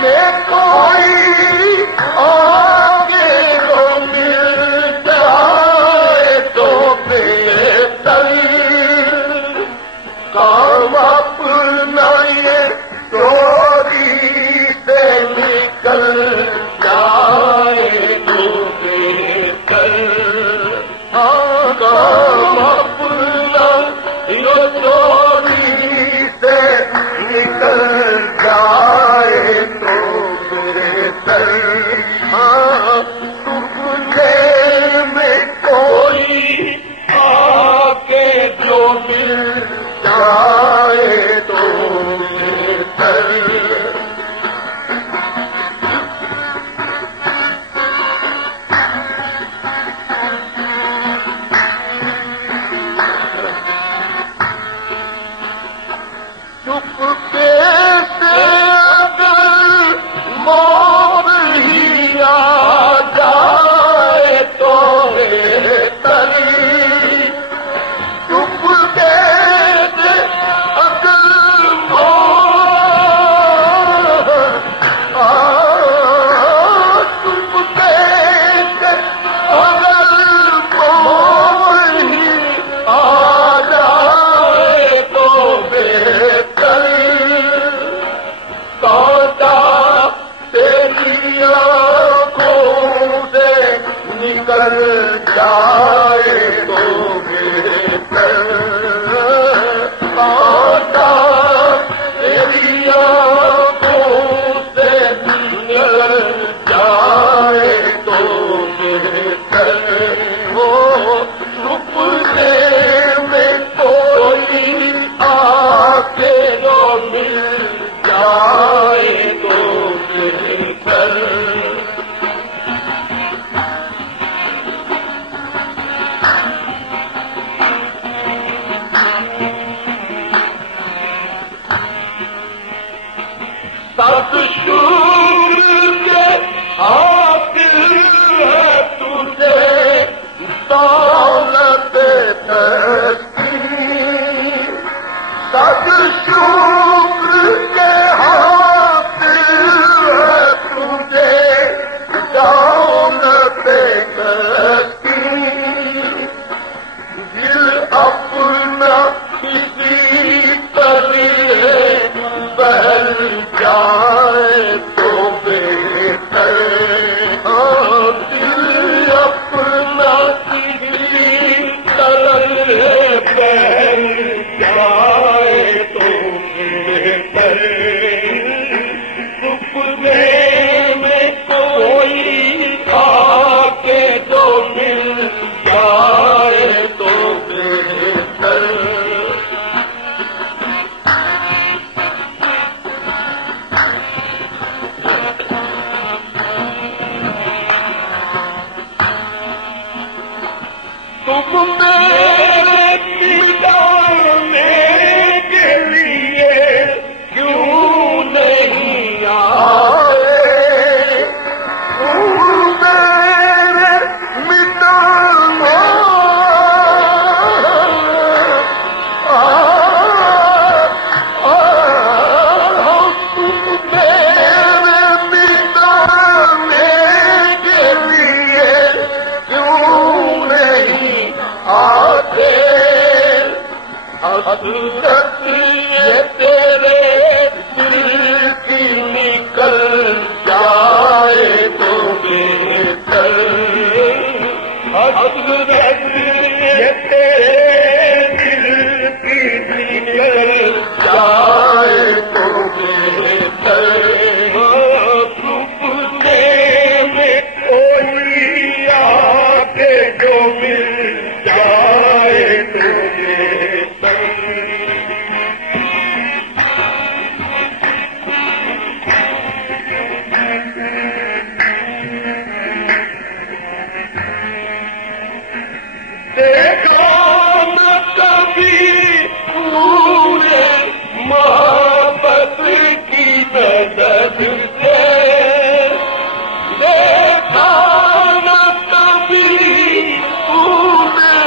میں کوئی آگے جو مل جائے تو بہتر کام اپنا یہ چوری سے نکل جائے تو بہتر کام اپنا یہ چوری سے نکل جائے تو بہتر سکھنے میں کوئی آ کے جو مل جائے تو بہتر چپکے سے اگر موت ہی آ جائے تو بہتر چپکے سے اگر چپکے سے اگر موت ہی آ جائے تو بہتر تیری آنکھوں سے نکل جائے تو بہتر تیری آنکھوں سے نکل جائے تو بہتر وہ سپنے میں کوئی آ کے جو مل جائے تو بہتر سب شور کے حاصل ہے تجھے دولت تسکین سب شور کے حاصل ہے تجھے دولت تسکین دل اپنا کسی طرح بہل جائے تو بہتر دل اپنا کسی طرح بہل جائے تو بہتر سپنے میں کوئی آ کے جو مل جائے تو بہتر تم میرے مٹانے کے لیے کیوں نہیں آئے تم میرے مٹانے تم میرے مٹانے کے لیے کیوں نہیں آتے حسرت یہ تیرے دل کی نکل جائے تو بہتر حسرت یہ تیرے دل کی نکل جائے تو بہتر سپنے میں کوئی آ کے جو مل جائے تو بہتر دیکھا نہ کبھی پورے محبت کی مدد سے دیکھا نہ کبھی پورے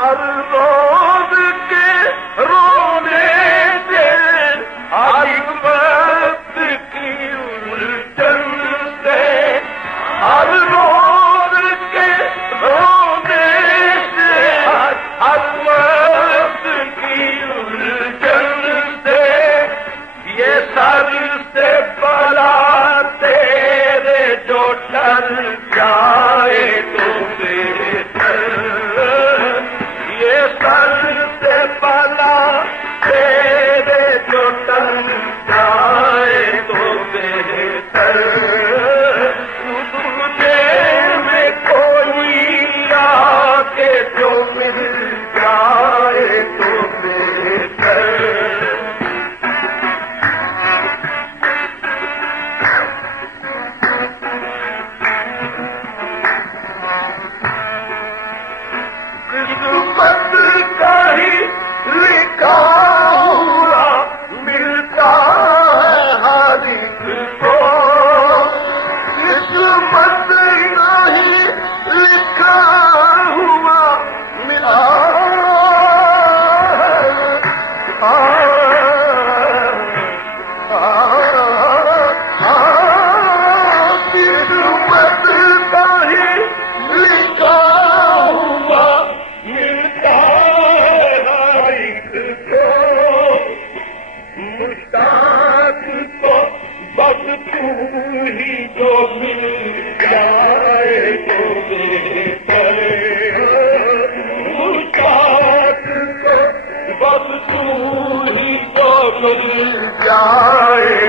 ہر روز کے رونے سے ہر وقت کی الجھن سے ہر روز کے رونے سے ہر وقت کی الجھن سے یہ سر سے بلا تیرے جو ڈر جائے تو بہتر یہ سر سے بلا تیرے جو ڈر جائے تو بہتر تجھے میں کوئی آ کے جو مل جائے تو بہتر قسمت کا ہی لکھا ہوا ملتا ہے ہر ایک کو قسمت کا ہی لکھا ہوا ملا قسمت کا ہی لکھا ہوا ملتا ہے ہر ایک کو مشتاق کو بس تو ہی جو مل جائے تو بہتر مشتاق کو بس تو ہی جو مل جائے